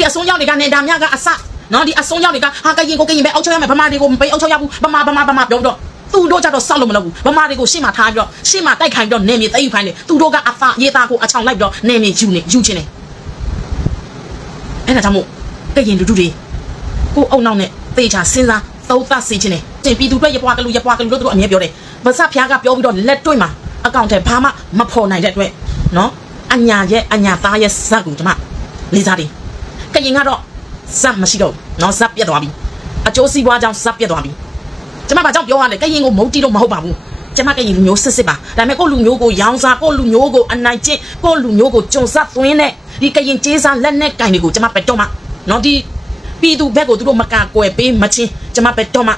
ဒီအစွန်းရောက်တွေကနေတာမြကအစနော်ဒီအစွန်းရောက်တွေကဟာကရင်ကိုကရင်ပဲအောက်ချောက်ရမယ်ဗမာတွေကိုမပေးအောက်ချောက်ရဘူးဗမာဗမာဗမာပြောပြီးတော့သူတို့ကြတော့စောက်လို့မလုပ်ဘူးဗမာတွေကိုရှေ့မှာထားပြီးတော့ရှေ့မှာတိုက်ခိုင်းပြီးတော့နေမြေသိမ်းယူခိုင်းတယ်သူတို့ကအဖရေးသားကိုအချောင်လိုက်ပြီးတော့နေမြေယူနေယူချင်းနေအဲ့ဒါကြောင့်မို့ကရင်လူထုတွေကိုအုံနောက်နဲ့သေချာစဉ်းစားသုံးသပ်စေခြင်းနဲ့တင်ပြည်သူတွေရပွားကလူရပွားကလူတို့တို့အမြဲပြောတယ်ဗစဖျားကပြောပြီးတော့လက်တွေ့မှာအကောင့်ထဲဘာမှမဖော်နိုင်တဲ့အတွက်နော်အညာရဲ့အညာသားရဲ့ဇက်ကိုကျွန်မလေးစားတယ် ကရင်ကတော့ဇက်မရှိတော့ဘူးနော်ဇက်ပြတ်သွားပြီအကျိုးစီးပွားကြောင့်ဇက်ပြတ်သွားပြီကျွန်မဘာကြောင့်ပြောရလဲကရင်ကိုမုတ်တီးလို့မဟုတ်ပါဘူးကျွန်မကရင်လူမျိုးစစ်စစ်ပါဒါပေမဲ့ကိုယ့်လူမျိုးကိုရောင်းစားကိုယ့်လူမျိုးကိုအနိုင်ကျင့်ကိုယ့်လူမျိုးကိုကြုံဆက်သွင်းတဲ့ဒီကရင်ကျေးစားလက်နဲ့ကင်တွေကိုကျွန်မပဲတော့မှနော်ဒီပြည်သူဘက်ကိုသူတို့မကကွယ်ပေးမချင်းကျွန်မပဲတော့မှ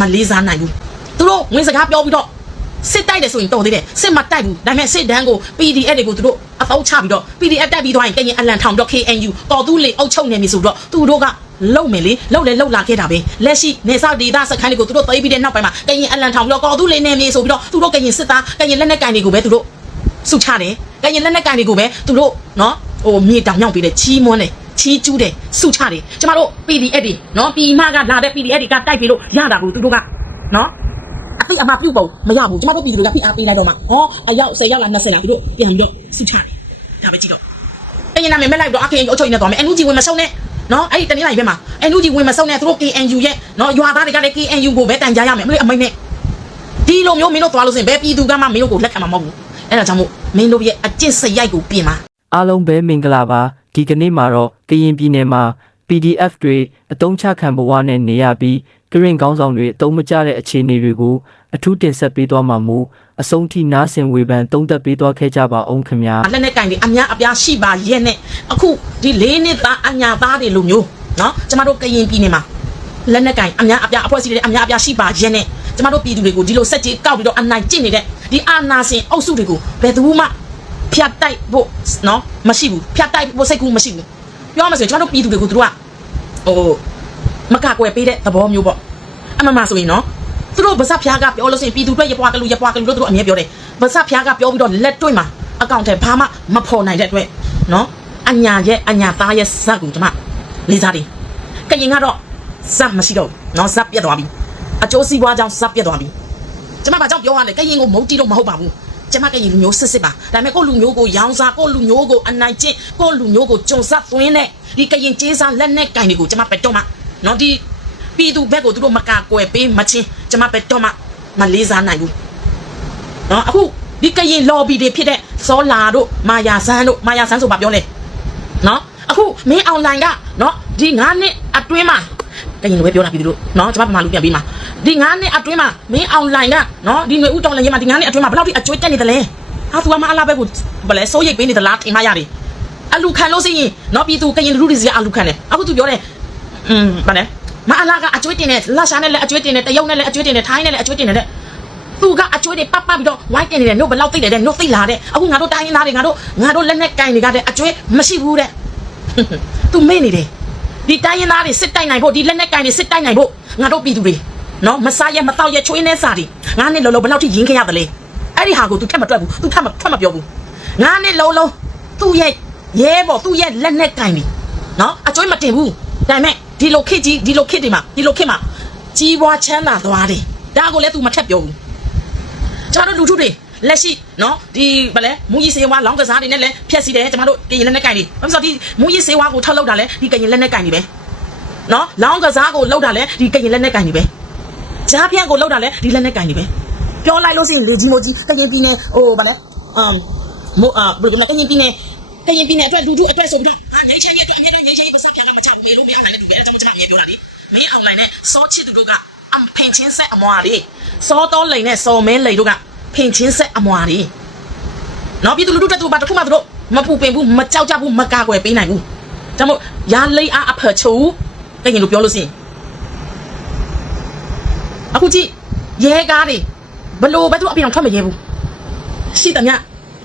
မလေးစားနိုင်ဘူးသူတို့ငွေစကားပြောပြီးတော့ စစ်တိုက်တယ်ဆိုရင်တော်သေးတယ်စစ်မတိုက်ဘူးဒါပေမဲ့စစ်တန်းကို PDF တွေကိုသူတို့အပေါက်ချပြီးတော့ PDF တက်ပြီးသွားရင်ကရင်အလန်ထောင်ပြီးတော့ KNU တော်သူလေအုပ်ချုပ်နေပြီဆိုတော့သူတို့ကလုံမယ်လေလုံလေလုံလာခဲ့တာပဲလက်ရှိနေဆောက်ဒေသစခန်းတွေကိုသူတို့သိမ်းပြီးတဲ့နောက်ပိုင်းမှာကရင်အလန်ထောင်ပြီးတော့တော်သူလေနေမြေဆိုပြီးတော့သူတို့ကရင်စစ်သားကရင်လက်နက်ကန်တွေကိုပဲသူတို့စုချတယ်ကရင်လက်နက်ကန်တွေကိုပဲသူတို့နော်ဟိုမြေတောင်မြောက်ပြီးတဲ့ချီးမွန်းတယ်ချီးကျူးတယ်စုချတယ်ကျမတို့ PDF တွေနော်ပြည်မကလာတဲ့ PDF တွေကတိုက်ပြီးလို့ရတာကိုသူတို့ကနော် အသိအမှပြုတ်ပုံမရဘူးကျမတို့ပြည်သူတွေကဖိအားပေးလိုက်တော့မှဟောအယောက်10ယောက်လား20လားသူတို့ပြန်ပြီးတော့စုချတယ်ဒါပဲကြည့်တော့အရင်နာမည်မဲ့လိုက်တော့အခင်အုပ်ချုပ်နေသွားမယ်အန်ယူဂျီဝင်မဆုံးနဲ့နော်အဲ့ဒီတနင်္လာရီဘက်မှာအန်ယူဂျီဝင်မဆုံးနဲ့သူတို့ KNU ရဲ့နော်ရွာသားတွေကလည်း KNU ကိုပဲတန်ကြားရမယ်မလို့အမိတ်နဲ့ဒီလိုမျိုးမင်းတို့သွားလို့ဆိုရင်ဘယ်ပြည်သူကမှမင်းတို့ကိုလက်ခံမှာမဟုတ်ဘူးအဲ့ဒါကြောင့်မို့မင်းတို့ရဲ့အကျင့်စရိုက်ကိုပြင်ပါအားလုံးပဲမင်္ဂလာပါဒီကနေ့မှာတော့ကရင်ပြည်နယ်မှာ PDF တွေအတုံးချခံဘဝနဲ့နေရပြီး ကရင်ကောင်းဆောင်တွေအတုံးမကျတဲ့အခြေအနေတွေကိုအထူးတင်ဆက်ပေးသွားမှာမို့အဆုံးထိနားဆင်ဝေဖန်သုံးသပ်ပေးသွားခဲ့ကြပါအောင်ခင်ဗျာလက်နဲ့ကင်တွေအများအပြားရှိပါရဲ့နဲ့အခုဒီလေးနှစ်သားအညာသားတွေလိုမျိုးနော်ကျမတို့ကရင်ပြည်နယ်မှာလက်နဲ့ကင်အများအပြားအဖွဲ့အစည်းတွေအများအပြားရှိပါရဲ့နဲ့ကျမတို့ပြည်သူတွေကိုဒီလိုစက်ကြီးကောက်ပြီးတော့အနိုင်ကျင့်နေတဲ့ဒီအာနာရှင်အုပ်စုတွေကိုဘယ်သူမှဖြတ်တိုက်ဖို့နော်မရှိဘူးဖြတ်တိုက်ဖို့စိတ်ကူးမရှိဘူးပြောမှဆိုရင်ကျမတို့ပြည်သူတွေကိုသူတို့ကဟို မကကွယ်ပေးတဲ့သဘောမျိုးပေါ့အမှန်မှဆိုရင်နော်သူတို့ဗစဖျားကပြောလို့ဆိုရင်ပြည်သူတွေရပွားကလူရပွားကလူတို့သူတို့အမြဲပြောတယ်ဗစဖျားကပြောပြီးတော့လက်တွေ့မှာအကောင့်ထဲဘာမှမဖော်နိုင်တဲ့အတွက်နော်အညာရဲ့အညာသားရဲ့ဇက်ကိုကျမလေးစားတယ်ကရင်ကတော့ဇက်မရှိတော့ဘူးနော်ဇက်ပြတ်သွားပြီအကျိုးစီးပွားကြောင့်ဇက်ပြတ်သွားပြီကျမဘာကြောင့်ပြောရလဲကရင်ကိုမုတ်တီးလို့မဟုတ်ပါဘူးကျမကရင်လူမျိုးစစ်စစ်ပါဒါပေမဲ့ကိုယ့်လူမျိုးကိုရောင်းစားကိုယ့်လူမျိုးကိုအနိုင်ကျင့်ကိုယ့်လူမျိုးကိုကြုံဆက်သွင်းတဲ့ဒီကရင်ကျေးစားလက်နဲ့ကင်တွေကိုကျမပဲတော့မှ နော်ဒီပြည်သူဘက်ကိုသူတို့မကကွယ်ပေးမချင်းကျမပဲတော့မှမလေးစားနိုင်ဘူးနော်အခုဒီကရင် lobby တွေဖြစ်တဲ့စောလာတို့မာယာဆန်းတို့မာယာဆန်းဆိုပါပြောလဲနော်အခုမင်း online ကနော်ဒီ9နှစ်အတွင်းမှာကရင်လိုပဲပြောတာပြည်သူတို့နော်ကျွန်မပမာလူပြန်ပြီးမှာဒီ9နှစ်အတွင်းမှာမင်း online ကနော်ဒီငွေဥတောင်းလည်းရမှာဒီ9နှစ်အတွင်းမှာဘယ်လောက်ထိအကျွေးတက်နေသလဲဟာသူကမအလားပဲကိုဘယ်လဲစိုးရိတ်ပေးနေသလားထင်မရတယ်အလူခံလို့ရှိရင်နော်ပြည်သူကရင်လူတွေစီကအလူခံတယ်အခုသူပြောတယ် อืมဗါလဲမအလားကအကျွေးတင်တယ်လာရှာနဲ့လည်းအကျွေးတင်တယ်တရုတ်နဲ့လည်းအကျွေးတင်တယ်ထိုင်းနဲ့လည်းအကျွေးတင်တယ်တဲ့ သူကအကျွေးတွေပတ်ပတ်ပြီးတော့ဝိုင်းတင်နေတယ်တို့ဘယ်လောက်သိတယ်တဲ့တို့သိလာတဲ့အခုငါတို့တိုင်းရင်းသားတွေငါတို့ငါတို့လက်နဲ့ကင်တွေကတဲ့အကျွေးမရှိဘူးတဲ့ သူမေ့နေတယ်ဒီတိုင်းရင်းသားတွေစစ်တိုက်နိုင်ဖို့ဒီလက်နဲ့ကင်တွေစစ်တိုက်နိုင်ဖို့ငါတို့ပြည်သူတွေနော်မစားရမတော့ရချွေးနေစားတွေငါနဲ့လုံးလုံးဘယ်လောက်ထိရင်းခဲ့ရတယ်လဲအဲ့ဒီဟာကို तू ထက်မတွက်ဘူး तू ထက်မထက်မပြောဘူးငါနဲ့လုံးလုံးသူ့ရဲ့ရဲပေါ့သူ့ရဲ့လက်နဲ့ကင်တွေနော်အကျွေးမတင်ဘူးဒါပေမဲ့ ဒီလိုခစ်ကြီးဒီလိုခစ်တွေမှာဒီလိုခစ်မှာကြီးပွားချမ်းသာသွားတယ်ဒါကိုလည်း तू မထက်ပြောဘူးကျွန်တော်တို့လူထုတွေလက်ရှိနော်ဒီဗလဲမူကြီးစေဝါလောင်းကစားတွေနဲ့လည်းဖြက်စီတယ်ကျွန်တော်တို့ကရင်လက်နဲ့ကင်တွေဘာလို့ဆိုတော့ဒီမူကြီးစေဝါကိုထောက်လောက်တာလဲဒီကရင်လက်နဲ့ကင်တွေပဲနော်လောင်းကစားကိုလောက်တာလဲဒီကရင်လက်နဲ့ကင်တွေပဲဂျားပြန့်ကိုလောက်တာလဲဒီလက်နဲ့ကင်တွေပဲပြောလိုက်လို့ရှိရင်လေကြီးမိုးကြီးကရင်ပြည်နယ်ဟိုဗလဲအမ်မို့အာဘယ်လိုလဲကရင်ပြည်နယ် ကရင်ပြည်နယ်အတွက်လူထုအတွက်ဆိုပြီးတော့ဟာငိမ့်ချမ်းရဲ့အတွက်အမြဲတမ်းငိမ့်ချမ်းရဲ့ပစပြာကမချဘူးမေလို့မရနိုင်တဲ့သူပဲအဲဒါကြောင့်ကျွန်မအမြဲပြောတာဒီမင်းအောင်နိုင်နဲ့စောချစ်သူတို့ကအဖင်ချင်းဆက်အမွာလေးစောတော်လိန်နဲ့စောမင်းလိန်တို့ကဖင်ချင်းဆက်အမွာလေးနော်ပြည်သူလူထုတက်သူဘာတစ်ခုမှသူတို့မပူပင်ဘူးမကြောက်ကြဘူးမကာကွယ်ပေးနိုင်ဘူးဒါမို့ရာလိန်အားအဖချူတကယ်လို့ပြောလို့ရှိရင်အခုကြည့်ရဲကားတွေဘလို့ပဲသူအပြင်အောင်ထွက်မရဲဘူးရှိတယ်ည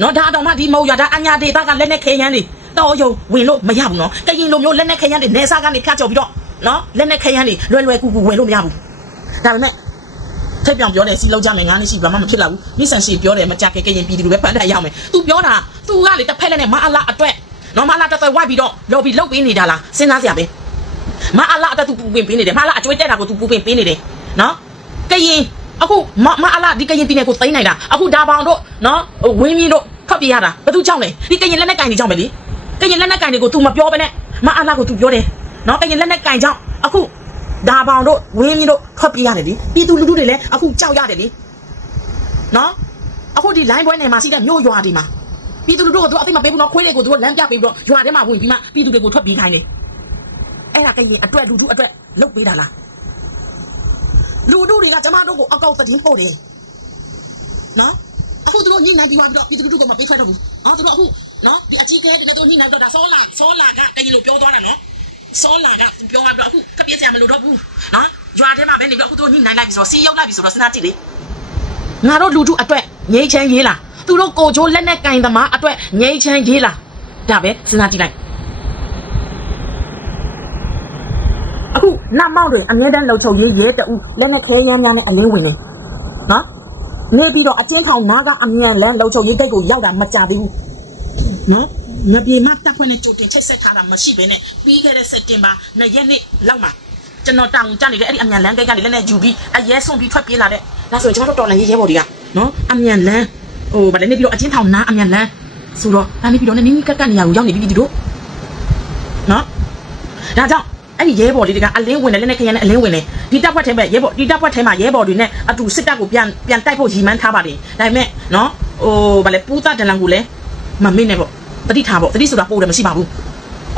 နော်ဒါတော့မှဒီမဟုတ်ရဒါအညာဒေတာကလက်နဲ့ခဲရမ်းတွေတော်ယုံဝင်လို့မရဘူးနော်ကရင်လိုမျိုးလက်နဲ့ခဲရမ်းတွေနေစားကနေဖျက်ကျော်ပြီးတော့နော်လက်နဲ့ခဲရမ်းတွေလွယ်လွယ်ကူကူဝင်လို့မရဘူးဒါပေမဲ့ထက်ပြောင်ပြောတယ်စီလောက်ကြမယ်ငါးနှစ်ရှိဘာမှမဖြစ်လာဘူးမိဆန်ရှိပြောတယ်မကြကဲကဲရင်ပြည်သူတွေပဲပန်းတက်ရအောင်မယ် तू ပြောတာ तू ကလေတစ်ဖက်လက်နဲ့မအလားအတွက်နော်မအလားတက်တက်ဝိုက်ပြီးတော့လော်ပြီးလုတ်ပေးနေတာလားစဉ်းစားစရာပဲမအလားအတက်သူပူပင်ပေးနေတယ်မအလားအကျွေးတက်တာကိုသူပူပင်ပေးနေတယ်နော်ကရင် အခုမမအလားဒီကရင်ပြည်နယ်ကိုသိမ်းနိုင်တာအခုဒါပေါင်တို့နော်ဝင်းမြင့်တို့ဖတ်ပြရတာဘသူကြောင့်လဲဒီကရင်လက်နဲ့ကင်နေကြောင့်ပဲလေကရင်လက်နဲ့ကင်တွေကို तू မပြောဘဲနဲ့မအလားကို तू ပြောတယ်နော်ကရင်လက်နဲ့ကင်ကြောင့်အခုဒါပေါင်တို့ဝင်းမြင့်တို့ဖတ်ပြရတယ်လေပြည်သူလူထုတွေလည်းအခုကြောက်ရတယ်လေနော်အခုဒီ line ပွဲနယ်မှာရှိတဲ့မြို့ရွာတွေမှာပြည်သူလူထုကသူအသိမပေးဘူးနော်ခွေးတွေကိုသူကလမ်းပြပေးပြီးတော့ရွာထဲမှာဝင်ပြီးမှပြည်သူတွေကိုထွက်ပြေးခိုင်းတယ်အဲ့ဒါကရင်အတွက်လူထုအတွက်လုတ်ပေးတာလား လူထုတွေကကျမတို့ကိုအကောက်သတင်းပို့တယ်နော်အခုသူတို့ညှိနှိုင်းပြီးသွားပြီးတော့ပြည်သူလူထုကမပေးခွင့်တော့ဘူးအော်သူတို့အခုနော်ဒီအကြီးကဲတွေနဲ့သူညှိနှိုင်းတော့ဒါစောလာစောလာကကရင်လိုပြောသွားတာနော်စောလာကပြောသွားပြီးတော့အခုကပြေးစရာမလိုတော့ဘူးနော်ရွာထဲမှာပဲနေပြီးတော့အခုသူတို့ညှိနှိုင်းလိုက်ပြီဆိုတော့စီးရောက်လိုက်ပြီဆိုတော့စဉ်းစားကြည့်လေငါတို့လူထုအတွက်ငြိမ်းချမ်းရေးလားသူတို့ကိုချိုးလက်နဲ့ကင်သမားအတွက်ငြိမ်းချမ်းရေးလားဒါပဲစဉ်းစားကြည့်လိုက်အခု နတ်မောက်တွေအမြဲတမ်းလှုပ်ချုပ်ရေးရဲတူလက်နဲ့ခဲရမ်းများနဲ့အလင်းဝင်နေနော်နေပြီးတော့အချင်းခေါင်နားကအမြန်လန်းလှုပ်ချုပ်ရေးဂိတ်ကိုရောက်တာမကြသေးဘူးနော်မပြေမတက်ခွင့်နဲ့ကြိုတင်ချိတ်ဆက်ထားတာမရှိဘဲနဲ့ပြီးခဲ့တဲ့စက်တင်ဘာ2ရက်နေ့လောက်မှာကျွန်တော်တောင်ကြနေတဲ့အဲ့ဒီအမြန်လန်းဂိတ်ကနေလက်နဲ့ယူပြီးအရဲဆုံးပြီးထွက်ပြေးလာတဲ့ဒါဆိုရင်ကျွန်တော်တို့တော်လန်ရေးရဲဘော်တွေကနော်အမြန်လန်းဟိုဗာလဲနေပြီးတော့အချင်းထောင်နားအမြန်လန်းဆိုတော့ဒါနေပြီးတော့နေနီးနီးကက်ကက်နေရကိုရောက်နေပြီဒီတို့နော်ဒါကြောင့် အဲ့ဒီရဲဘော်လေးတွေကအလင်းဝင်တယ်လက်နဲ့ခရမ်းနဲ့အလင်းဝင်တယ်ဒီတပ်ဖွဲ့ထဲမှာရဲဘော်ဒီတပ်ဖွဲ့ထဲမှာရဲဘော်တွေနဲ့အတူစစ်တပ်ကိုပြန်ပြန်တိုက်ဖို့ရည်မှန်းထားပါတယ်ဒါပေမဲ့နော်ဟိုဗာလဲပူးသားဒလန်ကိုလည်းမမင်းနဲ့ပေါ့တတိထားပေါ့တတိဆိုတာပို့တယ်မရှိပါဘူး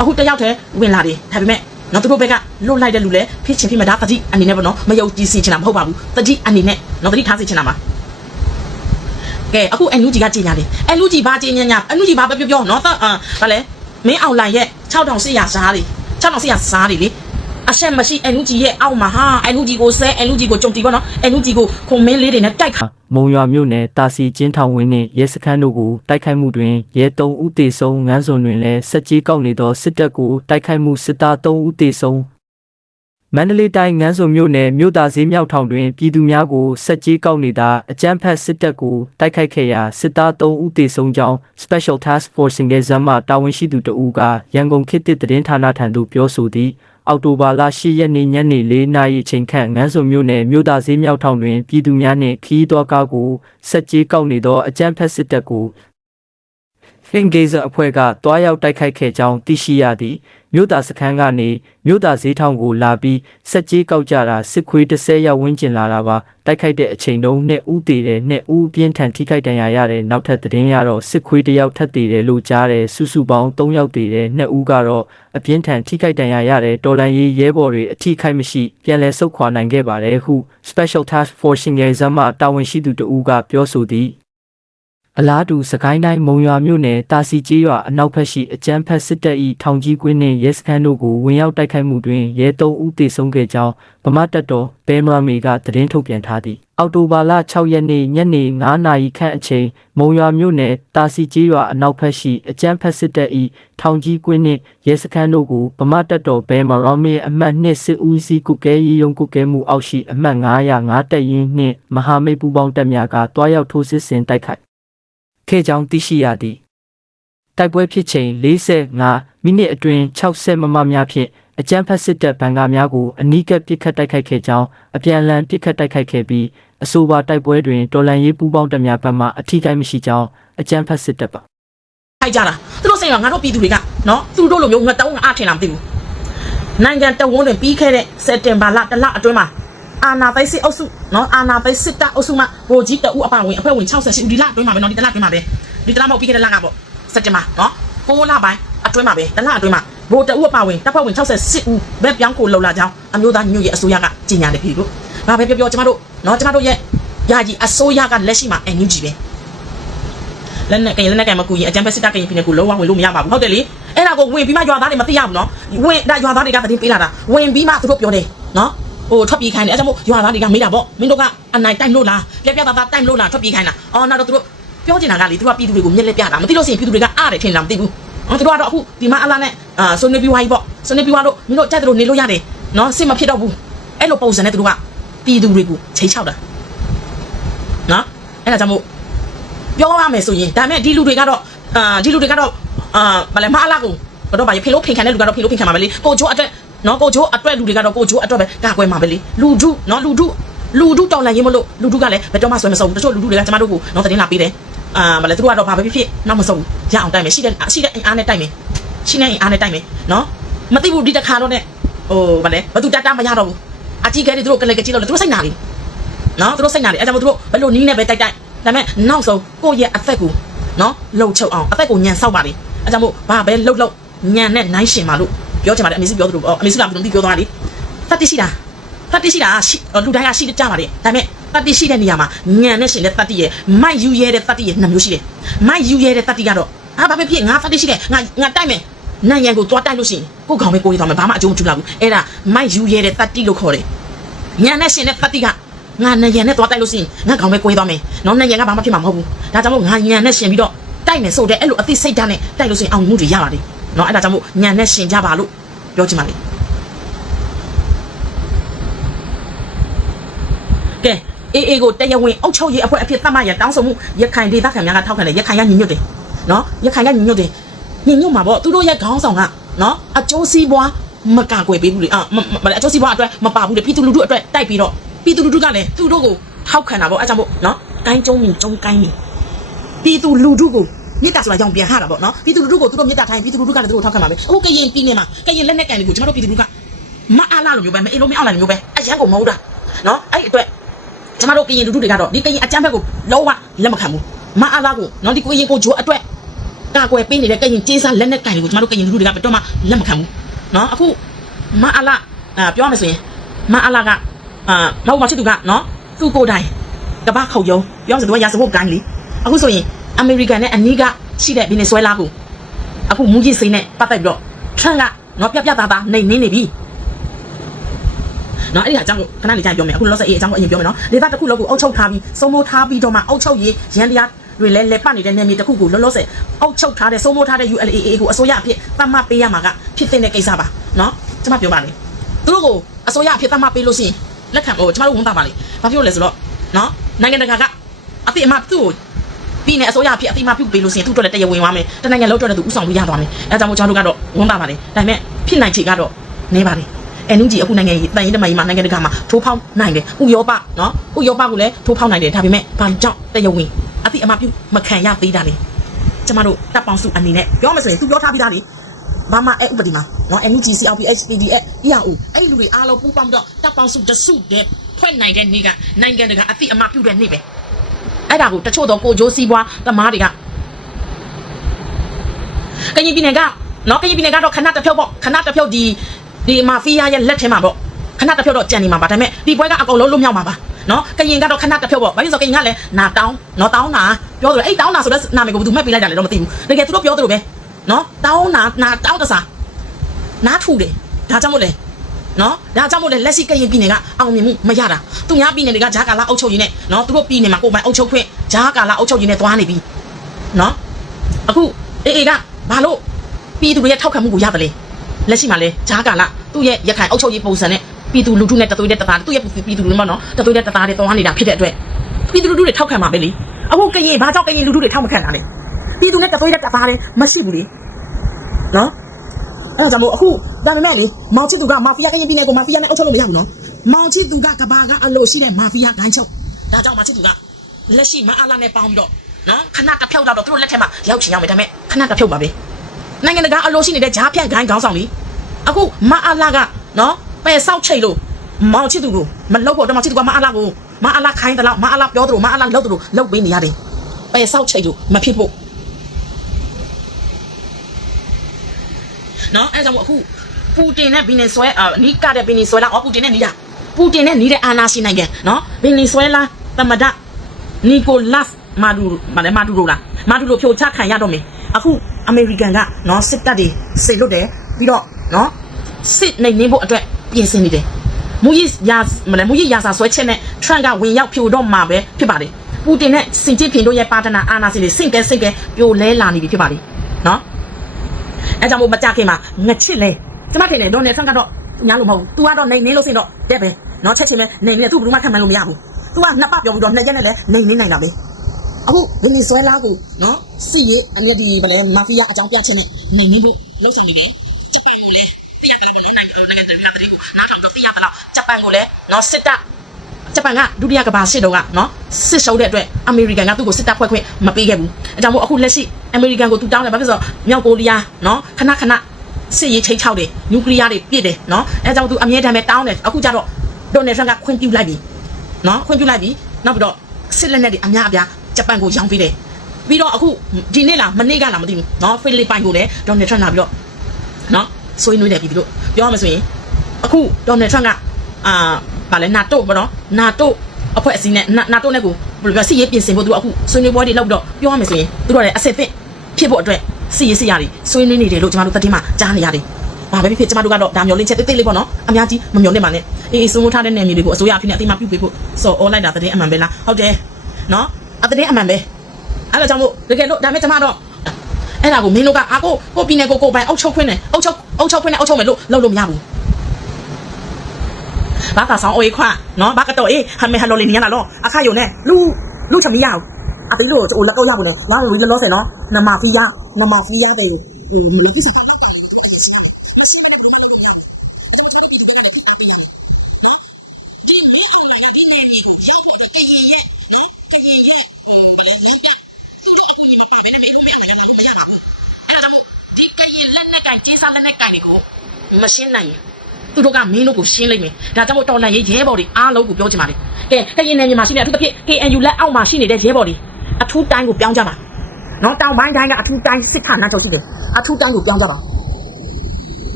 အခုတယောက်တည်းဝင်လာတယ်ဒါပေမဲ့နော်သူတို့ဘက်ကလွတ်လိုက်တဲ့လူလည်းဖြစ်ချင်းဖြစ်မှာဒါတတိအနေနဲ့ပေါ့နော်မယုံကြည်စီချင်တာမဟုတ်ပါဘူးတတိအနေနဲ့နော်တတိထားစီချင်တာပါကဲအခု NUG ကကြီးညာတယ် NUG ဘာကြီးညာညာ NUG ဘာပဲပြောပြောနော်တော့အာဗာလဲမင်းအောင်လိုင်ရဲ့6800 စားတွေ6800စားတွေလေအဆက်မရှိ NUG ရဲ့အောက်မှာဟာ NUG ကိုဆဲ NUG ကိုကြုံတီပေါ့နော် NUG ကိုခုံမင်းလေးတွေနဲ့တိုက်ခါမုံရွာမြို့နယ်တာစီကျင်းထောင်ဝင်းနှင့်ရဲစခန်းတို့ကိုတိုက်ခိုက်မှုတွင်ရဲ3ဦးသေဆုံးငန်းစုံတွင်လည်းစက်ကြီးကောက်နေသောစစ်တပ်ကိုတိုက်ခိုက်မှုစစ်သား3ဦးသေဆုံး မန္တလေးတိုင်းငန်းစုံမြို့နယ်မြို့သားဈေးမြောက်ထောင်တွင်ပြည်သူများကိုစက်ကြီးကောက်နေတာအကြမ်းဖက်စစ်တပ်ကိုတိုက်ခိုက်ခဲ့ရာစစ်သား3ဦးသေဆုံးကြောင်း Special Task Force ငယ်ဇမ်းမှတာဝန်ရှိသူတဦးကရန်ကုန်ခေတ်သစ်သတင်းဌာနထံသို့ပြောဆိုသည်အောက်တိုဘာလ10ရက်နေ့ညနေ4နာရီအချိန်ခန့်ငန်းစုံမြို့နယ်မြို့သားဈေးမြောက်ထောင်တွင်ပြည်သူများနှင့်ခီးသောကားကိုစက်ကြီးကောက်နေသောအကြမ်းဖက်စစ်တပ်ကို ဖင်ဂေဇာအဖွဲ့ကတွားရောက်တိုက်ခိုက်ခဲ့ကြောင်းသိရှိရသည်မြို့သားစခန်းကနေမြို့သားဈေးထောင်ကိုလာပြီးစက်ကြီးကောက်ကြတာစစ်ခွေး30ရောက်ဝန်းကျင်လာတာပါတိုက်ခိုက်တဲ့အချိန်တုန်းနဲ့ဦးတည်တဲ့နဲ့ဦးအပြင်းထန်ထိခိုက်ဒဏ်ရာရတဲ့နောက်ထပ်သတင်းရတော့စစ်ခွေးတစ်ယောက်ထပ်တည်တယ်လို့ကြားတယ်စုစုပေါင်း3ယောက်တည်တယ်နှစ်ဦးကတော့အပြင်းထန်ထိခိုက်ဒဏ်ရာရတဲ့တော်လန်ရေးရဲဘော်တွေအထိခိုက်မရှိပြန်လည်ဆုတ်ခွာနိုင်ခဲ့ပါတယ်ဟု Special Task Force ငယ်ဇမ်းမှတာဝန်ရှိသူတဦးကပြောဆိုသည် အလားတူစကိုင်းတိုင်းမုံရွာမြို့နယ်တာစီကျေးရွာအနောက်ဘက်ရှိအကျန်းဖက်စစ်တပ်၏ထောင်ကြီးကွင်းနှင့်ရဲစခန်းတို့ကိုဝင်ရောက်တိုက်ခိုက်မှုတွင်ရဲ၃ဦးသေဆုံးခဲ့ကြောင်းဗမာတပ်တော်ဘဲမရမီကသတင်းထုတ်ပြန်ထားသည်အောက်တိုဘာလ6ရက်နေ့ညနေ9နာရီခန့်အချိန်မုံရွာမြို့နယ်တာစီကျေးရွာအနောက်ဘက်ရှိအကျန်းဖက်စစ်တပ်၏ထောင်ကြီးကွင်းနှင့်ရဲစခန်းတို့ကိုဗမာတပ်တော်ဘဲမရမီအမှတ်2စစ်ဦးစီးကုကဲရေးရုံကုကဲမှုအောက်ရှိအမှတ်905တပ်ရင်းနှင့်မဟာမိတ်ပူးပေါင်းတပ်များကတွားရောက်ထိုးစစ်ဆင်တိုက်ခိုက် ခဲ့ကြောင်းသိရှိရသည်တိုက်ပွဲဖြစ်ချိန်45မိနစ်အတွင်း60မမများဖြင့်အကြမ်းဖက်စစ်တပ်ဗန်ကာများကိုအနီးကပ်ပစ်ခတ်တိုက်ခိုက်ခဲ့ကြောင်းအပြန်အလှန်ပစ်ခတ်တိုက်ခိုက်ခဲ့ပြီးအဆိုပါတိုက်ပွဲတွင်တော်လန်ရေးပူးပေါင်းတပ်များဘက်မှအထိကိမရှိကြောင်းအကြမ်းဖက်စစ်တပ်ပါထိုက်ကြတာသူတို့စိတ်ကငါတို့ပြည်သူတွေကနော်သူတို့လိုမျိုးငါတောင်းငါအထင်လားမသိဘူးနိုင်ငံတဝန်းတွင်ပြီးခဲ့တဲ့စက်တင်ဘာလတစ်လအတွင်းမှာ အာနာသိစစ်အုပ်စုနော်အာနာသိစစ်တပ်အုပ်စုမှဗိုလ်ကြီးတအုပ်အပါဝင်အဖွဲ့ဝင်68ဦးဒီလအတွင်းမှာပဲနော်ဒီတစ်လအတွင်းမှာပဲဒီတစ်လမဟုတ်ပြီးခဲ့တဲ့လကပေါ့စက်တင်ဘာနော်6လပိုင်းအတွင်းမှာပဲတစ်လအတွင်းမှာဗိုလ်တအုပ်အပါဝင်တပ်ဖွဲ့ဝင်68ဦးဘက်ပြောင်းကိုလှုပ်လာကြောင်းအမျိုးသားညွန့်ရဲ့အစိုးရကကြေညာတယ်ပြည်တို့ဘာပဲပြောပြောကျမတို့နော်ကျမတို့ရဲ့ယာကြီးအစိုးရကလက်ရှိမှာ NUG ပဲလက်နဲ့ကရင်လက်နဲ့ကင်မကူရင်အကြံဖက်စစ်တပ်ကရင်ပြည်နယ်ကိုလုံးဝဝင်လို့မရပါဘူးဟုတ်တယ်လေအဲ့ဒါကိုဝင်ပြီးမှရွာသားတွေမသိရဘူးနော်ဝင်ဒါရွာသားတွေကသတင်းပေးလာတာဝင်ပြီးမှသူတို့ပြောတယ်နော် ဟိုထွက်ပြေးခိုင်းတယ်အဲ့ဒါမို့ရွာသားတွေကမေးတာပေါ့မင်းတို့ကအနိုင်တိုက်လို့လားပြပြသားသားတိုက်လို့လားထွက်ပြေးခိုင်းတာအော်နောက်တော့သူတို့ပြောချင်တာကလေသူကပြည်သူတွေကိုမျက်လက်ပြတာမသိလို့ရှိရင်ပြည်သူတွေကအားတယ်ထင်လားမသိဘူးအော်သူတို့ကတော့အခုဒီမှာအလားနဲ့အာဆွနေပြီးဝိုင်းပေါ့ဆွနေပြီးဝါတို့မင်းတို့ကြိုက်တယ်လို့နေလို့ရတယ်နော်စစ်မဖြစ်တော့ဘူးအဲ့လိုပုံစံနဲ့သူတို့ကပြည်သူတွေကိုချိန်ချောက်တာနော်အဲ့ဒါကြောင့်မို့ပြောရမယ်ဆိုရင်ဒါပေမဲ့ဒီလူတွေကတော့အာဒီလူတွေကတော့အာဗလဲမအလာကိုကတော့ဗာရဖေလို့ဖိန်ခံတဲ့လူကတော့ဖေလို့ဖိန်ခံမှာပဲလေကိုချိုးအတွက် နော်ကိုချိုးအတွက်လူတွေကတော့ကိုချိုးအတွက်ပဲကာကွယ်မှာပဲလေလူထုနော်လူထုလူထုတော်လိုက်ရင်မလို့လူထုကလည်းဘယ်တော့မှဆွဲမစုံဘူးတချို့လူထုတွေကကျမတို့ကိုနော်တင်လာပေးတယ်အာဗလဲသူတို့ကတော့ဘာပဲဖြစ်ဖြစ်နောက်မစုံဘူးရအောင်တိုက်မယ်ရှိတဲ့ရှိတဲ့အင်အားနဲ့တိုက်မယ်ရှိတဲ့အင်အားနဲ့တိုက်မယ်နော်မသိဘူးဒီတစ်ခါတော့ ਨੇ ဟိုဗလဲဘသူတတ်တာမရတော့ဘူးအကြီးကဲတွေသူတို့ကလည်းကြည့်လို့သူတို့စိတ်နာတယ်နော်သူတို့စိတ်နာတယ်အဲဒါမို့သူတို့ဘယ်လိုနီးနဲ့ပဲတိုက်တိုက်ဒါပေမဲ့နောက်ဆုံးကိုယ့်ရဲ့အသက်ကိုနော်လှုပ်ချုပ်အောင်အသက်ကိုညံဆောက်ပါလေအဲဒါမို့ဘာပဲလှုပ်လှုပ်ညံနဲ့နိုင်ရှင်ပါလို့ ပြောချင်ပါတယ်အမေစုပြောသလိုအမေစုကဘယ်လိုပြောသွားလဲတတ်တိရှိတာတတ်တိရှိတာရှိလူတိုင်းကရှိကြပါလေဒါပေမဲ့တတ်တိရှိတဲ့နေရာမှာညံနဲ့ရှင်တဲ့တတ်တိရဲ့မိုက်ယူရဲတဲ့တတ်တိရဲ့နှစ်မျိုးရှိတယ်မိုက်ယူရဲတဲ့တတ်တိကတော့အာဘာပဲဖြစ်ငါတတ်တိရှိတယ်ငါငါတိုက်မယ်နိုင်ရန်ကိုသွားတိုက်လို့ရှိရင်ကိုကောင်ပဲကိုရသွားမယ်ဘာမှအကျိုးမထူလာဘူးအဲ့ဒါမိုက်ယူရဲတဲ့တတ်တိလို့ခေါ်တယ်ညံနဲ့ရှင်တဲ့တတိကငါနယံနဲ့သွားတိုက်လို့ရှိရင်ငါခေါင်းပဲကိုးသွားမယ်။နော်နယံကဘာမှဖြစ်မှာမဟုတ်ဘူး။ဒါကြောင့်မို့ငါညံနဲ့ရှင်ပြီးတော့တိုက်မယ်ဆိုတဲ့အဲ့လိုအသိစိတ်ဓာတ်နဲ့တိုက်လို့ရှိရင်အောင်မှုတွေရပါတယ်။ နော်အဲ့ဒါကြောင့်မို့ညံနဲ့ရှင်ကြပါလို့ပြောချင်ပါလေ။ကဲအေးအေးကိုတရားဝင်အုတ်ချုပ်ရေးအဖွဲ့အဖြစ်သတ်မှတ်ရတောင်းဆိုမှုရခိုင်ဒေသခံများကထောက်ခံတယ်ရခိုင်ကညီညွတ်တယ်။နော်ရခိုင်ကညီညွတ်တယ်။ညီညွတ်မှာပေါ့သူတို့ရဲ့ခေါင်းဆောင်ကနော်အကျိုးစီးပွားမကကွယ်ပေးဘူးလေအာမမအကျိုးစီးပွားအတွက်မပါဘူးလေပြည်သူလူထုအတွက်တိုက်ပြီးတော့ပြည်သူလူထုကလည်းသူတို့ကိုထောက်ခံတာပေါ့အဲကြောင့်မို့နော်ကိုင်းကျုံမြင်ကျုံကိုင်းနေပြည်သူလူထုကို မေတ္တာဆိုတာရောင်ပြန်ဟတာပေါ့နော်ပြည်သူလူထုကိုသူတို့မေတ္တာထိုင်ပြည်သူလူထုကလည်းသူတို့ထောက်ခံပါပဲအခုကရင်ပြည်နယ်မှာကရင်လက်နက်ကန်တွေကိုကျွန်တော်တို့ပြည်သူလူထုကမအားလာလို့မျိုးပဲမအေးလို့မအောင်လာမျိုးပဲအရန်ကိုမဟုတ်တာနော်အဲ့အတွက်ကျွန်တော်တို့ကရင်လူထုတွေကတော့ဒီကရင်အကြမ်းဖက်ကိုလုံးဝလက်မခံဘူးမအားလာကိုနော်ဒီကရင်ကိုဂျိုးအတွက်ကာကွယ်ပေးနေတဲ့ကရင်ကျေးဇူးလက်နက်ကန်တွေကိုကျွန်တော်တို့ကရင်လူထုတွေကဘယ်တော့မှလက်မခံဘူးနော်အခုမအားလာအာပြောရမယ်ဆိုရင်မအားလာကအာမဟုတ်ပါချစ်သူကနော်သူကိုယ်တိုင်ကဘာခုံယုံပြောဆိုသူကရာစဖို့ကိုင်းလေအခုဆိုရင် အမေရိကန်နဲ့အနီးကရှိတဲ့ဗင်နီဇွဲလားကိုအခုမူကြီးစိမ့်နဲ့ပတ်သက်ပြီးတော့ထရန့်ကနော်ပြပြသားသားနေနေနေပြီနော်အဲ့ဒီအကြောင်းကိုခဏလေးကြာပြောမယ်အခုလောဆယ်အေးအကြောင်းကိုအရင်ပြောမယ်နော်ဒေတာတစ်ခုလောက်ကိုအုပ်ချုပ်ထားပြီးစုံမိုးထားပြီးတော့မှအုပ်ချုပ်ရေးရန်တရားတွေလည်းလက်ပနေတဲ့နယ်မြေတစ်ခုကိုလောလောဆယ်အုပ်ချုပ်ထားတဲ့စုံမိုးထားတဲ့ ULAA ကိုအစိုးရအဖြစ်သတ်မှတ်ပေးရမှာကဖြစ်တဲ့ကိစ္စပါနော်ကျွန်မပြောပါလေသူတို့ကိုအစိုးရအဖြစ်သတ်မှတ်ပေးလို့ရှိရင်လက်ခံဟိုကျွန်မတို့ဝန်တာပါလေဘာဖြစ်လို့လဲဆိုတော့နော်နိုင်ငံတကာကအဖြစ်အမှသူ့ကို ပြည်နယ်အစိုးရအဖြစ်အတိအမှပြုတ်ပေးလို့ရှိရင်သူ့အတွက်လည်းတရားဝင်သွားမယ်တနိုင်ငံလုံးအတွက်လည်းသူဥဆောင်လို့ရသွားမယ်အဲဒါကြောင့်မို့ကျွန်တော်တို့ကတော့ဝန်တာပါလေဒါပေမဲ့ဖြစ်နိုင်ချေကတော့နေပါလေ NUG အခုနိုင်ငံရေးတန်ရေးတမန်ရေးမှာနိုင်ငံတကာမှာထိုးဖောက်နိုင်တယ်ဥရောပနော်ဥရောပကလည်းထိုးဖောက်နိုင်တယ်ဒါပေမဲ့ဘာကြောင့်တရားဝင်အတိအမှပြုမခံရသေးတာလေကျမတို့တပ်ပေါင်းစုအနေနဲ့ပြောမှဆိုရင်သူပြောထားပြီးသားလေဘာမှအဲ့ဥပဒေမှာနော် NUG CRPH PDF EAO အဲ့ဒီလူတွေအားလုံးပူးပေါင်းပြီးတော့တပ်ပေါင်းစုတစုတည်းဖွဲ့နိုင်တဲ့နေ့ကနိုင်ငံတကာအတိအမှပြုတဲ့နေ့ပဲ အဲ့ဒါကိုတချို့တော့ကိုဂျိုးစီးပွားသမားတွေကကရင်ပြည်နယ်ကနော်ကရင်ပြည်နယ်ကတော့ခဏတစ်ဖြုတ်ပေါ့ခဏတစ်ဖြုတ်ဒီဒီမာဖီးယားရဲ့လက်ထဲမှာပေါ့ခဏတစ်ဖြုတ်တော့ကြံနေမှာပါဒါပေမဲ့ဒီပွဲကအကုန်လုံးလွတ်မြောက်မှာပါနော်ကရင်ကတော့ခဏတစ်ဖြုတ်ပေါ့ဘာဖြစ်လို့ဆိုကရင်ကလည်းနာတောင်းနော်တောင်းနာပြောသလိုအဲ့တောင်းနာဆိုတဲ့နာမည်ကိုဘယ်သူမှတ်ပေးလိုက်တာလဲတော့မသိဘူးတကယ်သူတို့ပြောသလိုပဲနော်တောင်းနာနာတောင်းတစားနားထူတယ်ဒါကြောင့်မို့လဲ နော်ဒါကြောင့်မို့လဲလက်ရှိကရင်ပြည်နယ်ကအောင်မြင်မှုမရတာသူများပြည်နယ်တွေကဂျာကာလာအုပ်ချုပ်ရေးနဲ့နော်သူတို့ပြည်နယ်မှာကိုယ်ပိုင်အုပ်ချုပ်ခွင့်ဂျာကာလာအုပ်ချုပ်ရေးနဲ့သွားနေပြီနော်အခုအေးအေးကဘာလို့ပြည်သူတွေရဲ့ထောက်ခံမှုကိုရတယ်လဲလက်ရှိမှာလဲဂျားကာလာသူ့ရဲ့ရခိုင်အုပ်ချုပ်ရေးပုံစံနဲ့ပြည်သူလူထုနဲ့တသွေးတဲ့တသားသူ့ရဲ့ပြည်သူလူထုမနော်တသွေးတဲ့တသားတွေသွားနေတာဖြစ်တဲ့အတွက်ပြည်သူလူထုတွေထောက်ခံမှာပဲလေအခုကရင်ဘာကြောင့်ကရင်လူထုတွေထောက်မခံတာလဲပြည်သူနဲ့တသွေးတဲ့တသားတွေမရှိဘူးလေနော် အဲ့ဒါကြောင့်မို့အခုဒါပေမဲ့လေမောင်ချစ်သူကမာဖီးယားကရင်ပြည်နယ်ကိုမာဖီးယားနဲ့အုပ်ချုပ်လို့မရဘူးနော်မောင်ချစ်သူကကဘာကအလို့ရှိတဲ့မာဖီးယားဂိုင်းချုပ်ဒါကြောင့်မောင်ချစ်သူကလက်ရှိမအားလာနဲ့ပေါင်းပြီးတော့နော်ခဏတစ်ဖြုတ်တော့သူတို့လက်ထက်မှာရောက်ချင်ရောက်မယ်ဒါပေမဲ့ခဏတစ်ဖြုတ်ပါပဲနိုင်ငံတကာအလိုရှိနေတဲ့ဂျားဖြတ်ဂိုင်းခေါင်းဆောင်ကြီးအခုမအားလာကနော်ပဲဆောက်ချိတ်လို့မောင်ချစ်သူကိုမလောက်ဖို့တော့မောင်ချစ်သူကမအားလာကိုမအားလာခိုင်းတယ်လို့မအားလာပြောတယ်လို့မအားလာလောက်တယ်လို့လောက်ပေးနေရတယ်ပဲဆောက်ချိတ်လို့မဖြစ်ဖို့ နော်အဲကြောင့်မို့အခုပူတင်နဲ့ဘီနီဆွဲအာနီးကတဲ့ဘီနီဆွဲလာအော်ပူတင်နဲ့နီးတာပူတင်နဲ့နီးတဲ့အာနာရှိနိုင်ငံနော်ဘီနီဆွဲလာသမဒနီကိုလတ်မာဒူမာလဲမာဒူရိုလားမာဒူရိုဖြိုချခံရတော့မယ်အခုအမေရိကန်ကနော်စစ်တပ်တွေစေလွတ်တယ်ပြီးတော့နော်စစ်နေနေဖို့အတွက်ပြင်ဆင်နေတယ်မူကြီးရာမလဲမူကြီးရာစာဆွဲချက်နဲ့ထရန့်ကဝင်ရောက်ဖြိုတော့မှာပဲဖြစ်ပါတယ်ပူတင်နဲ့စင်ကျစ်ဖင်တို့ရဲ့ပါတနာအာနာစီတွေစင့်ကဲစင့်ကဲပြိုလဲလာနေပြီဖြစ်ပါတယ်နော် အဲကြောင့်မို့မကြခင်မှာငချစ်လဲကျမခင်တယ်တော့နေဆန်းကတော့ညာလို့မဟုတ် तू ကတော့နေနေလို့စင်တော့တဲ့ပဲနော်ချက်ချင်းပဲနေနေ तू ဘယ်သူမှခံမှန်းလို့မရဘူး तू ကနှစ်ပပြောပြီးတော့နှစ်ရက်နဲ့လဲနေနေနိုင်တာပဲအခုဗင်နီဇွဲလားကိုနော်စစ်ရေးအမြတ်ဒီဗလဲမာဖီးယားအကြောင်းပြချင်းနဲ့နေနေဖို့လှုပ်ဆောင်နေတယ်ဂျပန်ကိုလဲပြရတာပေါ့နော်နိုင်ငံနိုင်ငံတကာကိုနားထောင်တော့ပြရပါလားဂျပန်ကိုလဲနော်စစ်တပ် ပန်ကဒုတိယကမ္ဘာစစ်တုန်းကနော်စစ်ရှုံးတဲ့အတွက်အမေရိကန်ကသူ့ကိုစစ်တပ်ဖွဲ့ခွင့်မပေးခဲ့ဘူးအကြောင်းမို့အခုလက်ရှိအမေရိကန်ကိုသူတောင်းတယ်ဘာဖြစ်လို့ဆိုတော့မြောက်ကိုရီးယားနော်ခဏခဏစစ်ရေးချိန်ချောက်တယ်နျူကလ িয়ার တွေပြစ်တယ်နော်အဲကြောင့်သူအမြဲတမ်းပဲတောင်းတယ်အခုကျတော့ဒေါ်နယ်ထရန့်ကခွင့်ပြုလိုက်ပြီနော်ခွင့်ပြုလိုက်ပြီနောက်ပြီးတော့စစ်လက်နက်တွေအများအပြားဂျပန်ကိုရောင်းပေးတယ်ပြီးတော့အခုဒီနေ့လားမနေ့ကလားမသိဘူးနော်ဖိလစ်ပိုင်ကိုလည်းဒေါ်နယ်ထရန့်လာပြီးတော့နော်ဆွေးနွေးတယ်ပြည်သူတို့ပြောရမယ်ဆိုရင်အခုဒေါ်နယ်ထရန့်က အာဗာလဲနာတိုပေါ့နော်နာတိုအဖွဲ့အစည်းနဲ့နာတိုနဲ့ကိုဘယ်လိုပြောစစ်ရေးပြင်ဆင်ဖို့သူတို့အခုဆွေးနွေးပွဲတွေလုပ်ပြီးတော့ပြောရမယ်ဆိုရင်သူတို့လည်းအစစ်အသင့်ဖြစ်ဖို့အတွက်စစ်ရေးစစ်ရာတွေဆွေးနွေးနေတယ်လို့ကျွန်တော်တို့သတင်းမှာကြားနေရတယ်။ဘာပဲဖြစ်ဖြစ်ကျွန်တော်တို့ကတော့ဒါမျိုးလင်းချက်တိတ်တိတ်လေးပေါ့နော်အများကြီးမမျောနဲ့ပါနဲ့အေးအေးစိုးမိုးထားတဲ့နယ်မြေတွေကိုအစိုးရအဖြစ်နဲ့အတိအမပြုပေးဖို့စော်ဩလိုက်တာသတင်းအမှန်ပဲလားဟုတ်တယ်နော်အသတင်းအမှန်ပဲအဲ့ဒါကြောင့်မို့တကယ်လို့ဒါမဲ့ကျွန်မတော့အဲ့ဒါကိုမင်းတို့ကအာကိုကိုပြည်နယ်ကိုကိုပိုင်အုပ်ချုပ်ခွင့်နဲ့အုပ်ချုပ်အုပ်ချုပ်ခွင့်နဲ့အုပ်ချုပ်မယ်လို့လုပ်လို့မရဘူး ဘာကဆောင်အိုခွာနော်ဘာကတော့အေးဟမေဟလိုလီနီယာလာလို့အခါယုံနဲ့လူလူချမီရအောင်အတေးလို့ဟိုလက်ကောက်ရဘူးလေငါတို့ရီလောဆယ်နော်နမဖီယာနမဖီယာတဲ့ဟိုမလို့ပြစဒီမင်းအောင်ဒီနေနေကိုရောက်ဖို့တကယ်ရဲ့နော်တကယ်ရဲ့ဟိုဘာလဲလောက်ပြသူတို့အခုညီမပါမယ်ဒါပေမဲ့မရမယ်တော့မရပါဘူးအဲ့ဒါမို့ဒီကရင်လက်နဲ့ကင်ကျေးစားလက်နဲ့ကင်တွေကိုမရှင်းနိုင်ရင် သူတို့ကမင်းတို့ကိုရှင်းလိုက်မယ်ဒါကြောင့်မို့တော်လန်ရေးရဲဘော်တွေအားလုံးကိုပြောချင်ပါတယ်ကဲကရင်နယ်မြေမှာရှိနေအထူးသဖြင့် KNU လက်အောက်မှာရှိနေတဲ့ရဲဘော်တွေအထူးတိုင်းကိုပြောင်းကြပါနော်တောင်ပိုင်းတိုင်းကအထူးတိုင်းစစ်ဌာနချုပ်ရှိတယ်အထူးတိုင်းကိုပြောင်းကြပါ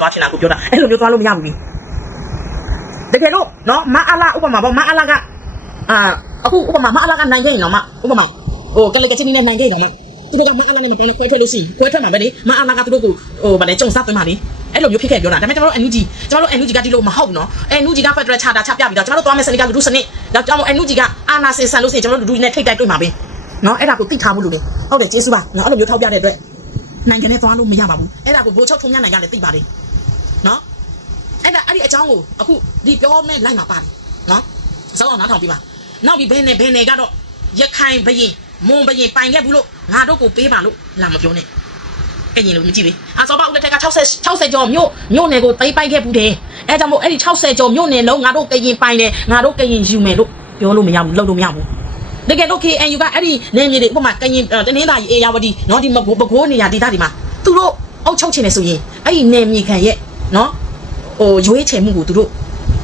သွားချင်တာကိုပြောတာအဲ့လိုမျိုးသွားလို့မရဘူးတကယ်လို့နော်မအလာဥပမာပေါ့မအလာကအာအခုဥပမာမအလာကနိုင်ခဲ့ရင်တော့မဥပမာဟိုကလေးကချင်းနဲ့နိုင်ခဲ့ရင်တော့မ သူတို့ကမအလာနဲ့မပေါင်းခွဲထွက်လို့ရှိခွဲထွက်မှာပဲလေမအလာကသူတို့ကိုဟိုဗာလေကြုံစားသွင်းပါလေအဲ့လိုမျိုးဖြစ်ခဲ့ပြောတာဒါပေမဲ့ကျွန်တော်တို့ NUG ကျွန်တော်တို့ NUG ကဒီလိုမဟုတ်နော် NUG က Federal Charter ချပြပြီးတော့ကျွန်တော်တို့သွားမယ့်စနစ်ကလူထုစနစ်ဒါကြောင့်မို့ NUG ကအာနာစင်ဆန်လို့ရှိရင်ကျွန်တော်တို့လူထုနဲ့ထိတ်တိုက်တွေ့မှာပဲနော်အဲ့ဒါကိုသိထားဖို့လိုတယ်ဟုတ်တယ်ကျေးဇူးပါနော်အဲ့လိုမျိုးထောက်ပြတဲ့အတွက်နိုင်ငံနဲ့သွားလို့မရပါဘူးအဲ့ဒါကိုဘိုးချုပ်ထုံမြနိုင်ငံလည်းသိပါတယ်နော်အဲ့ဒါအဲ့ဒီအကြောင်းကိုအခုဒီပြောမဲ့လိုက်မှာပါတယ်နော်စောအောင်နားထောင်ပြပါနောက်ပြီးဘယ်နဲ့ဘယ်နဲ့ကတော့ရခိုင်ဘရင် မွန်ဘရင်ပိုင်ခဲ့ဘူးလို့ငါတို့ကိုပေးပါလို့လာမပြောနဲ့ကရင်လို့မကြည့်လေအစောပါဦးလက်ထက်က60 60ကျော်မြို့မြို့နယ်ကိုသိမ်းပိုက်ခဲ့ဘူးတယ်အဲကြောင့်မို့အဲ့ဒီ60ကျော်မြို့နယ်လုံးငါတို့ကရင်ပိုင်တယ်ငါတို့ကရင်ယူမယ်လို့ပြောလို့မရဘူးလုပ်လို့မရဘူးတကယ်တော့ KNU ကအဲ့ဒီနယ်မြေတွေဥပမာကရင်တနင်္သာရီအေယာဝတီနော်ဒီမဘိုးဘကိုးနေရာဒေသတွေမှာသူတို့အုပ်ချုပ်ချင်တယ်ဆိုရင်အဲ့ဒီနယ်မြေခံရဲ့နော်ဟိုရွေးချယ်မှုကိုသူတို့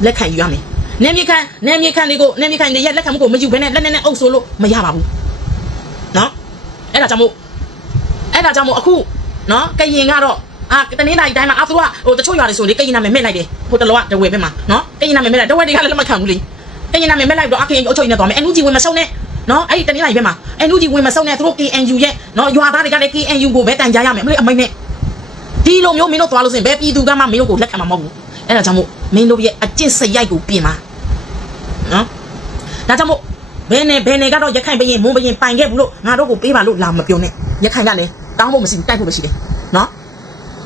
လက်ခံယူရမယ်။နယ်မြေခံနယ်မြေခံတွေကိုနယ်မြေခံတွေရဲ့လက်ခံမှုကိုမယူဘဲနဲ့လက်နဲ့နဲ့အုပ်ဆိုးလို့မရပါဘူး။နော်။ အဲ့ဒါကြောင့်မို့အဲ့ဒါကြောင့်မို့အခုနော်ကရင်ကတော့အာတနေ့တိုင်းတိုင်းမှာအသူကဟိုတချို့ရွာတွေဆိုလေကရင်နာမည်မဲ့လိုက်တယ်။ဟိုတလောကတဝဲပဲမှာနော်။ကရင်နာမည်မဲ့လိုက်တဝဲတွေကလည်းလက်မခံဘူးလေ။ကရင်နာမည်မဲ့လိုက်တော့အခင်အုပ်ချုပ်နေတော့မယ်။အန်ယူဂျီဝင်မဆုံးနဲ့နော်အဲ့ဒီတနေ့တိုင်းပဲမှာအန်ယူဂျီဝင်မဆုံးနဲ့သူတို့ KNU ရဲ့နော်ရွာသားတွေကလည်း KNU ကိုပဲတန်ကြားရမယ်မလို့အမိတ်နဲ့ဒီလိုမျိုးမင်းတို့သွားလို့ဆိုရင်ဘယ်ပြည်သူကမှမင်းတို့ကိုလက်ခံမှာမဟုတ်ဘူးအဲ့ဒါကြောင့်မို့မင်းတို့ရဲ့အကျင့်စရိုက်ကိုပြင်ပါနော်ဒါကြောင့်မို့ ဘယ်နဲ့ဘယ်နဲ့ကတော့ရခိုင်ဘရင်မွန်ဘရင်ပိုင်ခဲ့ဘူးလို့ငါတို့ကိုပေးပါလို့လာမပြောနဲ့ရခိုင်ကလည်းတောင်းဖို့မရှိဘူးတိုက်ဖို့ပဲရှိတယ်နော်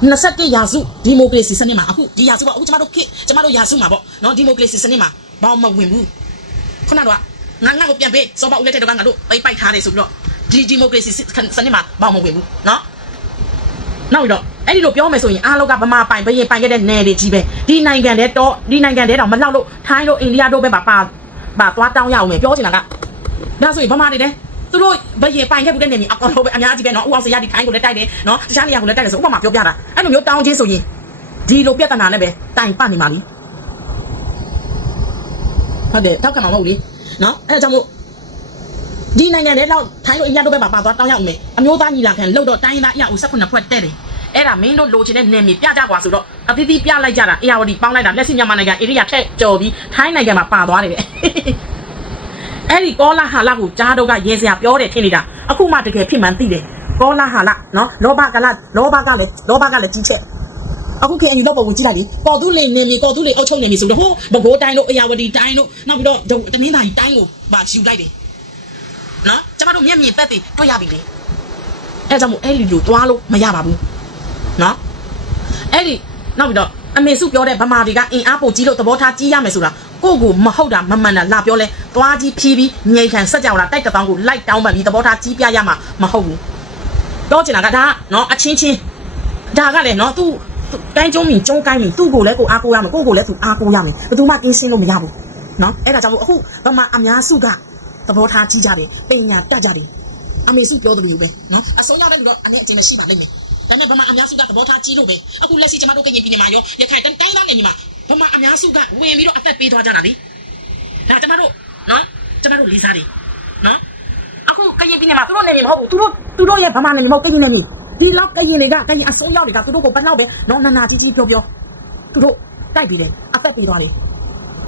21ရာစုဒီမိုကရေစီစနစ်မှာအခုဒီရာစုကအခုကျမတို့ခေတ်ကျမတို့ရာစုမှာပေါ့နော်ဒီမိုကရေစီစနစ်မှာဘောင်းမဝင်ဘူးခုနကတော့ငါငါ့ကိုပြန်ပေးစောပါဦးလက်ထက်တော့ငါတို့ပိတ်ပိုက်ထားတယ်ဆိုပြီးတော့ဒီဒီမိုကရေစီစနစ်မှာဘောင်းမဝင်ဘူးနော်နောက်ပြီးတော့အဲ့ဒီလိုပြောမယ်ဆိုရင်အားလုံးကဗမာပိုင်ဘရင်ပိုင်ခဲ့တဲ့နယ်တွေကြီးပဲဒီနိုင်ငံတဲ့တော့ဒီနိုင်ငံတဲ့တော့မလောက်လို့ထိုင်းတို့အိန္ဒိယတို့ပဲပါပါ ပါသွားတောင်းရအောင်မယ်ပြောချင်တာကဒါဆိုရင်ဗမာတွေတဲ့သူတို့ဘရင်ပိုင်ခဲ့မှုတဲ့နယ်မြေအကောင်လုံးပဲအများကြီးပဲနော်ဥအောင်စရာဒီထိုင်းကိုလည်းတိုက်တယ်နော်တခြားနေရာကိုလည်းတိုက်တယ်ဆိုဥပမာပြောပြတာအဲ့လိုမျိုးတောင်းချင်းဆိုရင်ဒီလိုပြဿနာနဲ့ပဲတိုင်ပတ်နေပါလိဟုတ်တယ်တောက်ကမှာမဟုတ်လေနော်အဲ့ဒါကြောင့်မို့ဒီနိုင်ငံထဲတော့ထိုင်းတို့အိန္ဒိယတို့ပဲပါပါသွားတောင်းရအောင်မယ်အမျိုးသားညီလာခံလို့တော့တိုင်းသားအရာကို18ဖွဲ့တက်တယ် အဲ့ဒါမင်းတို့လိုချင်တဲ့နယ်မြေပြကြကွာဆိုတော့အသီးသီးပြလိုက်ကြတာအေယာဝတီပေါင်းလိုက်တာလက်ရှိမြန်မာနိုင်ငံဧရိယာထက်ကျော်ပြီးထိုင်းနိုင်ငံမှာပါသွားတယ်တဲ့အဲ့ဒီကောလာဟာလကိုကြားတော့ကရဲစရာပြောတယ်ထင်နေတာအခုမှတကယ်ဖြစ်မှန်းသိတယ်ကောလာဟာလနော်လောဘကလလောဘကလည်းလောဘကလည်းကြီးချက်အခုခေအယူတော့ပုံကိုကြည့်လိုက်လေကော်သူလေနေမြေကော်သူလေအုတ်ချုံနေမြေဆိုတော့ဟိုဘကိုးတိုင်းတို့အေယာဝတီတိုင်းတို့နောက်ပြီးတော့တမင်းသားကြီးတိုင်းကိုပါယူလိုက်တယ်နော်ကျမတို့မျက်မြင်သက်သေတွေ့ရပြီလေအဲ့ကြောင့်မို့အဲ့ဒီလိုသွားလို့မရပါဘူး နော်အဲ့ဒီနောက်ပြီးတော့အမေစုပြောတဲ့ဗမာတွေကအင်အားပိုကြီးလို့သဘောထားကြီးရမယ်ဆိုတာကိုကိုမဟုတ်တာမမှန်တာလာပြောလဲသွားကြီးဖြီးပြီးငိန်ခံစက်ကြောင်လာတိုက်တပေါင်းကိုလိုက်တောင်းပန်ပြီးသဘောထားကြီးပြရမှာမဟုတ်ဘူးတော့ကျင်တာကဒါကနော်အချင်းချင်းဒါကလည်းနော်သူတိုင်းကျုံးမီကျုံးကိုင်းမီသူ့ကိုလည်းကိုအားကိုးရမယ်ကိုကိုလည်းသူအားကိုးရမယ်ဘယ်သူမှကင်းစင်းလို့မရဘူးနော်အဲ့ဒါကြောင့်မို့အခုဗမာအများစုကသဘောထားကြီးကြတယ်ပညာတတ်ကြတယ်အမေစုပြောသလိုမျိုးပဲနော်အဆုံးရောက်တဲ့လူတော့အနေအချင်းမရှိပါလိမ့်မယ် ဒါပေမဲ့ဗမာအများစုကသဘောထားကြီးလို့ပဲအခုလက်ရှိကျမတို့ကရင်ပြည်နယ်မှာရောရခိုင်တိုင်းတိုင်းသားနယ်မြေမှာဗမာအများစုကဝင်ပြီးတော့အသက်ပေးသွားကြတာလေဒါကျမတို့နော်ကျမတို့လေးစားတယ်နော်အခုကရင်ပြည်နယ်မှာသူတို့နေနေမဟုတ်ဘူးသူတို့သူတို့ရဲ့ဗမာနေနေမဟုတ်ကရင်နေနေဒီလောက်ကရင်တွေကကရင်အစိုးရတွေကသူတို့ကိုဘယ်လောက်ပဲနော်နာနာကြီးကြီးပြောပြောသူတို့တိုက်ပြီးတယ်အသက်ပေးသွားတယ်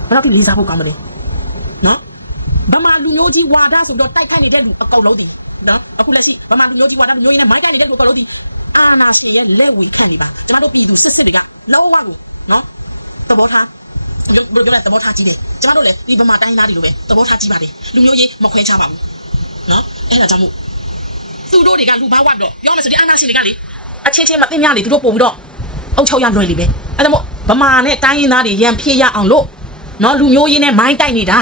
ဘယ်လောက်ထိလေးစားဖို့ကောင်းမလဲနော်ဗမာလူမျိုးကြီးဝါဒဆိုပြီးတော့တိုက်ခိုက်နေတဲ့လူအကောင်လုံးတည်နော်အခုလက်ရှိဗမာလူမျိုးကြီးဝါဒလူမျိုးကြီးနဲ့မိုင်းကနေတဲ့လူအကောင်လုံးတည် အာနာရှင်ရဲ့လက်ဝေခံနေပါကျမတို့ပြည်သူစစ်စစ်တွေကလောဝါကိုနော်သဘောထားဘယ်လိုပြောလဲသဘောထားကြီးတယ်ကျမတို့လည်းဒီဗမာတိုင်းသားတွေလိုပဲသဘောထားကြီးပါတယ်လူမျိုးရေးမခွဲခြားပါဘူးနော်အဲ့ဒါကြောင့်မို့သူတို့တွေကလူဘာဝတော့ပြောမယ်ဆိုဒီအာနာရှင်တွေကလေအချင်းချင်းမသိများလေသူတို့ပို့ပြီးတော့အုတ်ချုပ်ရလွယ်လေပဲအဲ့ဒါမို့ဗမာနဲ့တိုင်းရင်းသားတွေရန်ဖြစ်ရအောင်လို့နော်လူမျိုးရေးနဲ့မိုင်းတိုက်နေတာ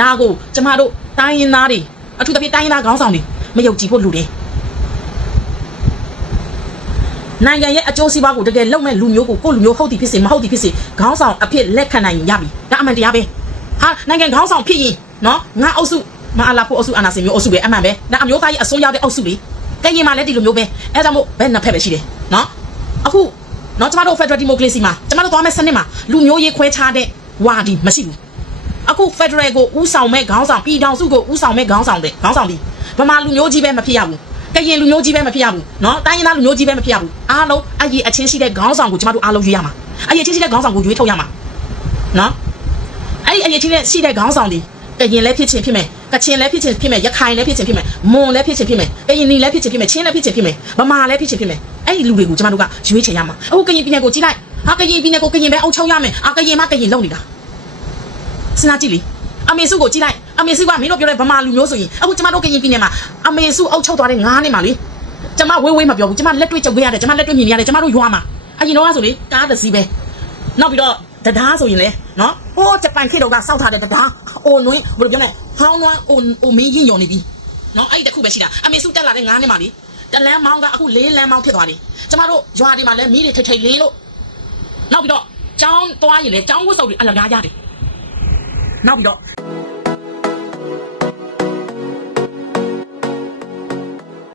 ဒါကိုကျမတို့တိုင်းရင်းသားတွေအထူးသဖြင့်တိုင်းရင်းသားခေါင်းဆောင်တွေမယုံကြည်ဖို့လူတယ် နိုင်ငံရဲ့အကျိုးစီးပွားကိုတကယ်လုံမဲ့လူမျိုးကိုကိုယ့်လူမျိုးဟုတ်သည်ဖြစ်စေမဟုတ်သည်ဖြစ်စေခေါင်းဆောင်အဖြစ်လက်ခံနိုင်ရင်ရပြီဒါအမှန်တရားပဲဟာနိုင်ငံခေါင်းဆောင်ဖြစ်ရင်နော်ငါအုပ်စုမအလာဖို့အုပ်စုအာနာစင်မျိုးအုပ်စုပဲအမှန်ပဲဒါအမျိုးသားကြီးအစိုးရတဲ့အုပ်စုလေကရင်မှာလည်းဒီလိုမျိုးပဲအဲဒါကြောင့်မို့ဘယ်နှစ်ဖက်ပဲရှိတယ်နော်အခုနော်ကျမတို့ Federal Democracy မှာကျမတို့သွားမဲ့စနစ်မှာလူမျိုးရေးခွဲခြားတဲ့ဝါဒီမရှိဘူးအခု Federal ကိုဥဆောင်မဲ့ခေါင်းဆောင်ပြည်ထောင်စုကိုဥဆောင်မဲ့ခေါင်းဆောင်တဲ့ခေါင်းဆောင်ဒီဗမာလူမျိုးကြီးပဲမဖြစ်ရဘူး ကရင်လူမျိုးကြီးပဲမဖြစ်ရဘူးနော်တိုင်းရင်းသားလူမျိုးကြီးပဲမဖြစ်ရဘူးအားလုံးအရေးအချင်းရှိတဲ့ခေါင်းဆောင်ကိုကျမတို့အားလုံးရွေးရမှာအရေးအချင်းရှိတဲ့ခေါင်းဆောင်ကိုရွေးထုတ်ရမှာနော်အဲ့ဒီအရေးအချင်းရှိတဲ့ခေါင်းဆောင်တွေကရင်လည်းဖြစ်ချင်းဖြစ်မယ်ကချင်လည်းဖြစ်ချင်းဖြစ်မယ်ရခိုင်လည်းဖြစ်ချင်းဖြစ်မယ်မွန်လည်းဖြစ်ချင်းဖြစ်မယ်ကရင်နီလည်းဖြစ်ချင်းဖြစ်မယ်ချင်းလည်းဖြစ်ချင်းဖြစ်မယ်ဗမာလည်းဖြစ်ချင်းဖြစ်မယ်အဲ့ဒီလူတွေကိုကျမတို့ကရွေးချယ်ရမှာအခုကရင်ပြည်နယ်ကိုကြည့်လိုက်ဟာကရင်ပြည်နယ်ကိုကရင်ပဲအုပ်ချုပ်ရမယ်အာကရင်မကရင်လုံနေတာစဉ်းစားကြည့်လေ အမေစုကိုကြည့်လိုက်အမေစုကမင်းတို့ပြောတဲ့ဗမာလူမျိုးဆိုရင်အခုကျမတို့ကရင်ပြည်နယ်မှာအမေစုအုပ်ချုပ်သွားတဲ့9နှစ်မှာလေကျမဝေးဝေးမပြောဘူးကျမလက်တွေ့ကြုံခဲ့ရတယ်ကျမလက်တွေ့မြင်နေရတယ်ကျမတို့ရွာမှာအရင်တော့ကဆိုလေကားတစ်စီးပဲနောက်ပြီးတော့တရားဆိုရင်လေနော်ဟိုးဂျပန်ခေတ်တော့ကစောက်ထားတဲ့တရားအိုနွင်းဘယ်လိုပြောလဲဟောင်းနွမ်းအိုအိုမင်းရင်ညော်နေပြီနော်အဲ့ဒီတစ်ခုပဲရှိတာအမေစုတက်လာတဲ့9နှစ်မှာလေတလန်းမောင်းကအခု၄လန်းမောင်းဖြစ်သွားတယ်ကျမတို့ရွာတွေမှာလည်းမီးတွေထိတ်ထိတ်လင်းလို့နောက်ပြီးတော့ចောင်းသွားရင်လေចောင်းဝတ်စုပ်တွေအလကားရတယ်နောက်ပြီးတော့